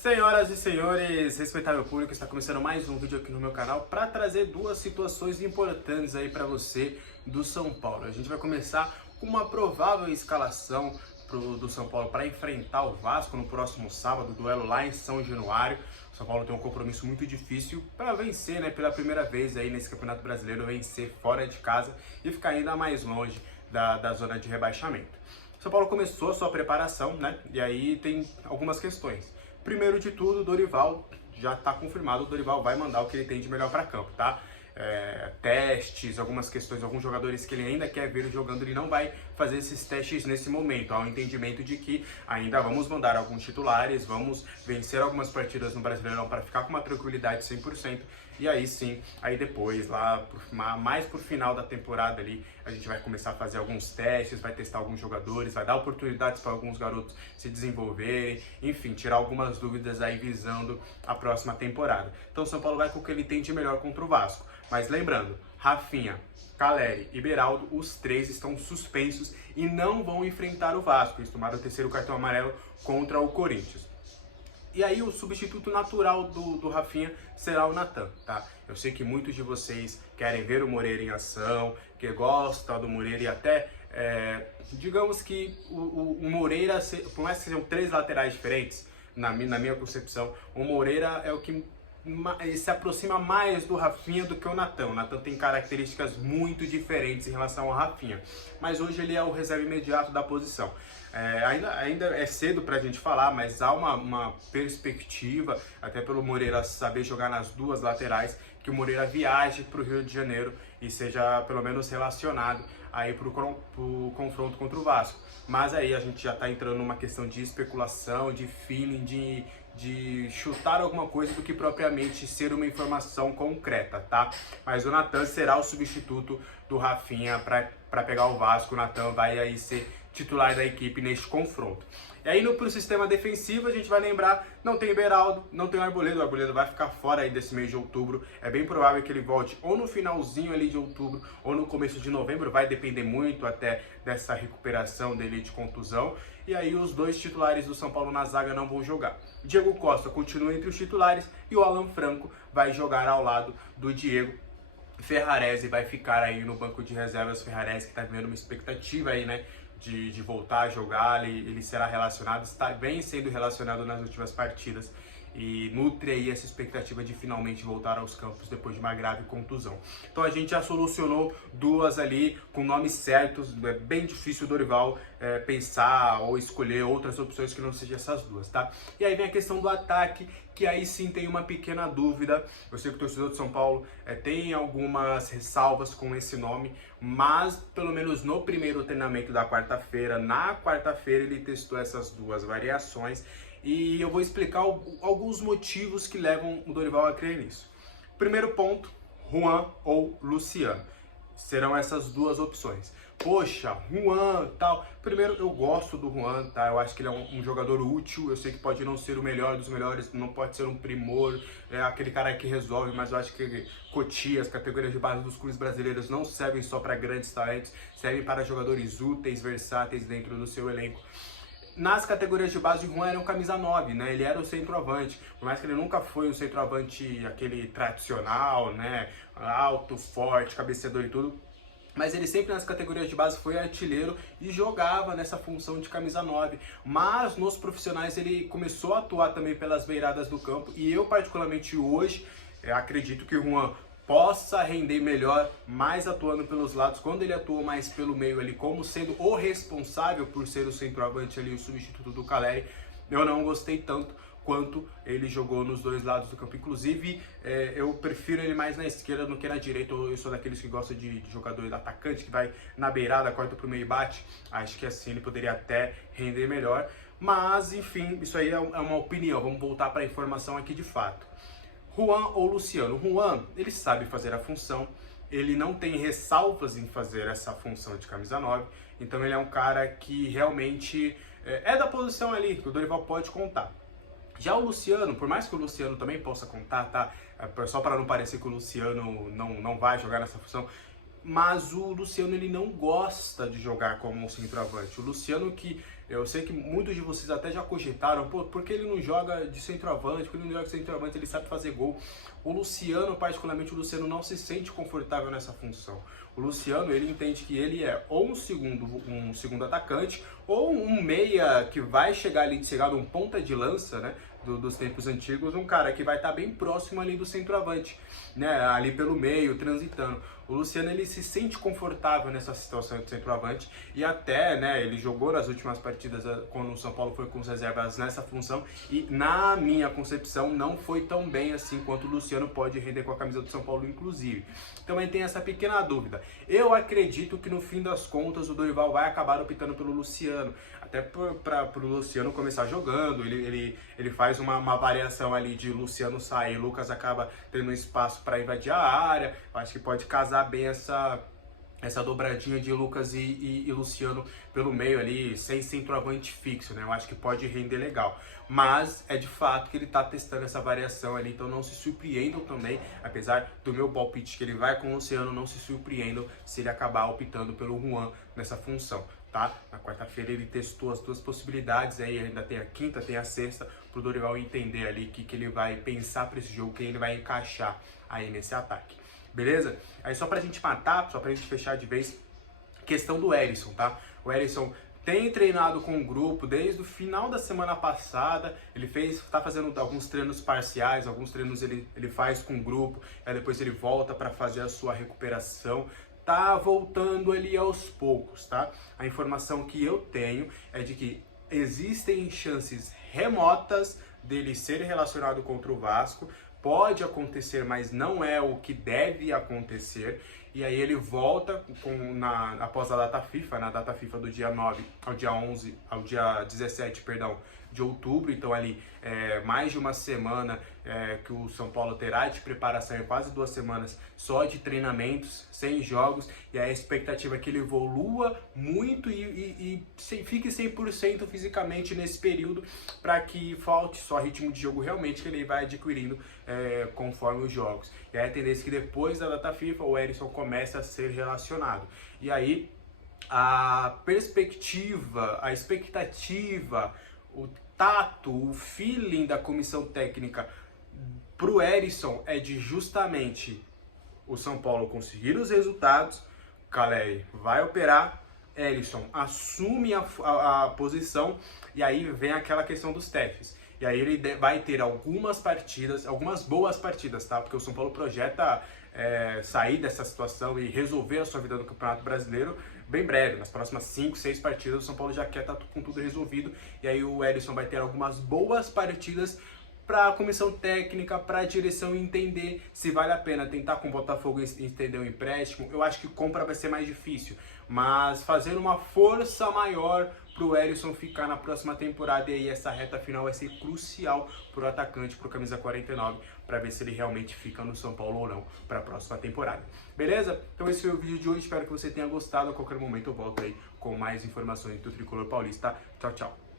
Senhoras e senhores, respeitável público, está começando mais um vídeo aqui no meu canal para trazer duas situações importantes aí para você do São Paulo. A gente vai começar com uma provável escalação do São Paulo para enfrentar o Vasco no próximo sábado, duelo lá em São Januário. O São Paulo tem um compromisso muito difícil para vencer, né, pela primeira vez aí nesse Campeonato Brasileiro, vencer fora de casa e ficar ainda mais longe da zona de rebaixamento. O São Paulo começou a sua preparação, né, e aí tem algumas questões. Primeiro de tudo, o Dorival, já está confirmado, o Dorival vai mandar o que ele tem de melhor para campo, tá? Testes, algumas questões, alguns jogadores que ele ainda quer ver jogando, ele não vai fazer esses testes nesse momento. Há um entendimento de que ainda vamos mandar alguns titulares, vamos vencer algumas partidas no Brasileirão para ficar com uma tranquilidade 100%. E aí sim, aí depois, mais pro final da temporada ali, a gente vai começar a fazer alguns testes, vai testar alguns jogadores, vai dar oportunidades para alguns garotos se desenvolverem, enfim, tirar algumas dúvidas aí visando a próxima temporada. Então o São Paulo vai com o que ele tem de melhor contra o Vasco. Mas lembrando, Rafinha, Caleri e Beraldo, os três estão suspensos e não vão enfrentar o Vasco. Eles tomaram o terceiro cartão amarelo contra o Corinthians. E aí o substituto natural do Rafinha será o Natan, tá? Eu sei que muitos de vocês querem ver o Moreira em ação, que gostam do Moreira e até, digamos que o Moreira, por mais que sejam três laterais diferentes, na minha concepção, o Moreira é o que ele se aproxima mais do Rafinha do que o Natan. O Natan tem características muito diferentes em relação ao Rafinha, mas hoje ele é o reserva imediato da posição. Ainda é cedo pra gente falar, mas há uma perspectiva, até pelo Moreira saber jogar nas duas laterais, que o Moreira viaje para o Rio de Janeiro e seja pelo menos relacionado aí pro confronto contra o Vasco. Mas aí a gente já está entrando numa questão de especulação, de feeling, de chutar alguma coisa do que propriamente ser uma informação concreta, tá? Mas o Natan será o substituto do Rafinha para pegar o Vasco. O Natan vai aí ser titular da equipe neste confronto. E aí pro sistema defensivo a gente vai lembrar, não tem Beraldo, não tem o Arboleda vai ficar fora aí desse mês de outubro. É bem provável que ele volte ou no finalzinho ali de outubro ou no começo de novembro, vai depender muito até dessa recuperação dele de contusão. E aí os dois titulares do São Paulo na zaga não vão jogar. Diego Costa continua entre os titulares e o Alan Franco vai jogar ao lado do Diego. Ferrarese vai ficar aí no banco de reservas. Ferrarese que está vendo uma expectativa aí, né, de voltar a jogar, ele será relacionado, vem sendo relacionado nas últimas partidas e nutre aí essa expectativa de finalmente voltar aos campos depois de uma grave contusão. Então a gente já solucionou duas ali com nomes certos. É bem difícil o Dorival pensar ou escolher outras opções que não sejam essas duas, tá? E aí vem a questão do ataque, que aí sim tem uma pequena dúvida. Eu sei que o torcedor de São Paulo tem algumas ressalvas com esse nome, mas pelo menos no primeiro treinamento da quarta-feira, na quarta-feira ele testou essas duas variações e eu vou explicar alguns motivos que levam o Dorival a crer nisso. Primeiro ponto, Juan ou Luciano. Serão essas duas opções. Poxa, Juan, tal. Primeiro, eu gosto do Juan, tá? Eu acho que ele é um jogador útil. Eu sei que pode não ser o melhor dos melhores, não pode ser um primor, aquele cara que resolve, mas eu acho que Cotia, as categorias de base dos clubes brasileiros não servem só para grandes talentos, servem para jogadores úteis, versáteis dentro do seu elenco. Nas categorias de base, o Juan era um camisa 9, né? Ele era o centroavante. Por mais que ele nunca foi um centroavante aquele tradicional, né? Alto, forte, cabeceador e tudo. Mas ele sempre nas categorias de base foi artilheiro e jogava nessa função de camisa 9. Mas nos profissionais ele começou a atuar também pelas beiradas do campo. E eu particularmente hoje acredito que o Juan possa render melhor, mais atuando pelos lados, quando ele atua mais pelo meio ali, como sendo o responsável por ser o centroavante ali, o substituto do Caleri. Eu não gostei tanto quanto ele jogou nos dois lados do campo. Inclusive, eu prefiro ele mais na esquerda do que na direita. Eu sou daqueles que gostam de jogador atacante, que vai na beirada, corta pro meio e bate. Acho que assim ele poderia até render melhor. Mas, enfim, isso aí é uma opinião. Vamos voltar para a informação aqui de fato. Juan ou Luciano? O Juan, ele sabe fazer a função, ele não tem ressalvas em fazer essa função de camisa 9, então ele é um cara que realmente é da posição ali, que o Dorival pode contar. Já o Luciano, por mais que o Luciano também possa contar, tá? Só para não parecer que o Luciano não vai jogar nessa função, mas o Luciano ele não gosta de jogar como um centroavante. O Luciano que Eu sei que muitos de vocês até já cogitaram, pô, por que ele não joga de centroavante? Porque ele não joga de centroavante, ele sabe fazer gol. O Luciano, particularmente, o Luciano não se sente confortável nessa função. O Luciano, ele entende que ele é ou um segundo atacante, ou um meia que vai chegar ali, chegar num ponta de lança, né? Dos tempos antigos, um cara que vai estar bem próximo ali do centroavante, né, ali pelo meio, transitando. O Luciano, ele se sente confortável nessa situação de centroavante e até, né, ele jogou nas últimas partidas quando o São Paulo foi com as reservas nessa função e, na minha concepção, não foi tão bem assim quanto o Luciano pode render com a camisa do São Paulo, inclusive. Também tem essa pequena dúvida. Eu acredito que, no fim das contas, o Dorival vai acabar optando pelo Luciano, até para o Luciano começar jogando. Ele faz uma variação ali de Luciano sair, Lucas acaba tendo espaço para invadir a área. Eu acho que pode casar bem essa dobradinha de Lucas e Luciano pelo meio ali, sem centroavante fixo, né? Eu acho que pode render legal. Mas é de fato que ele tá testando essa variação ali, então não se surpreendam também, apesar do meu palpite que ele vai com o Luciano, não se surpreendam se ele acabar optando pelo Juan nessa função, tá? Na quarta-feira ele testou as duas possibilidades, aí ainda tem a quinta, tem a sexta, pro Dorival entender ali o que ele vai pensar para esse jogo, quem ele vai encaixar aí nesse ataque. Beleza? Aí só pra gente matar, só pra gente fechar de vez, questão do Erisson, tá? O Erisson tem treinado com o grupo desde o final da semana passada. Ele tá fazendo alguns treinos parciais, alguns treinos ele faz com o grupo, aí depois ele volta para fazer a sua recuperação. Tá voltando ali aos poucos, tá? A informação que eu tenho é de que existem chances remotas dele ser relacionado contra o Vasco. Pode acontecer, mas não é o que deve acontecer. E aí ele volta após a data FIFA, na data FIFA do dia 9 ao dia 11, ao dia 17, perdão, de outubro. Então ali mais de uma semana que o São Paulo terá de preparação, quase 2 semanas só de treinamentos, sem jogos. E a expectativa é que ele evolua muito e fique 100% fisicamente nesse período, para que falte só ritmo de jogo realmente que ele vai adquirindo conforme os jogos. E aí a tendência é que depois da data FIFA o Erisson comece a ser relacionado. E aí a perspectiva, a expectativa, o tato, o feeling da comissão técnica pro Erisson é de justamente o São Paulo conseguir os resultados, Caleri vai operar, Erisson assume a posição, e aí vem aquela questão dos testes. E aí ele vai ter algumas partidas, algumas boas partidas, tá? Porque o São Paulo projeta sair dessa situação e resolver a sua vida no Campeonato Brasileiro bem breve. Nas próximas 5, 6 partidas o São Paulo já quer estar com tudo resolvido. E aí o Erisson vai ter algumas boas partidas para a comissão técnica, para a direção entender se vale a pena tentar com o Botafogo estender o empréstimo. Eu acho que compra vai ser mais difícil, mas fazer uma força maior para o Erisson ficar na próxima temporada, e aí essa reta final vai ser crucial para o atacante, para o camisa 49, para ver se ele realmente fica no São Paulo ou não para a próxima temporada. Beleza? Então esse foi o vídeo de hoje, espero que você tenha gostado. A qualquer momento eu volto aí com mais informações do Tricolor Paulista. Tchau, tchau!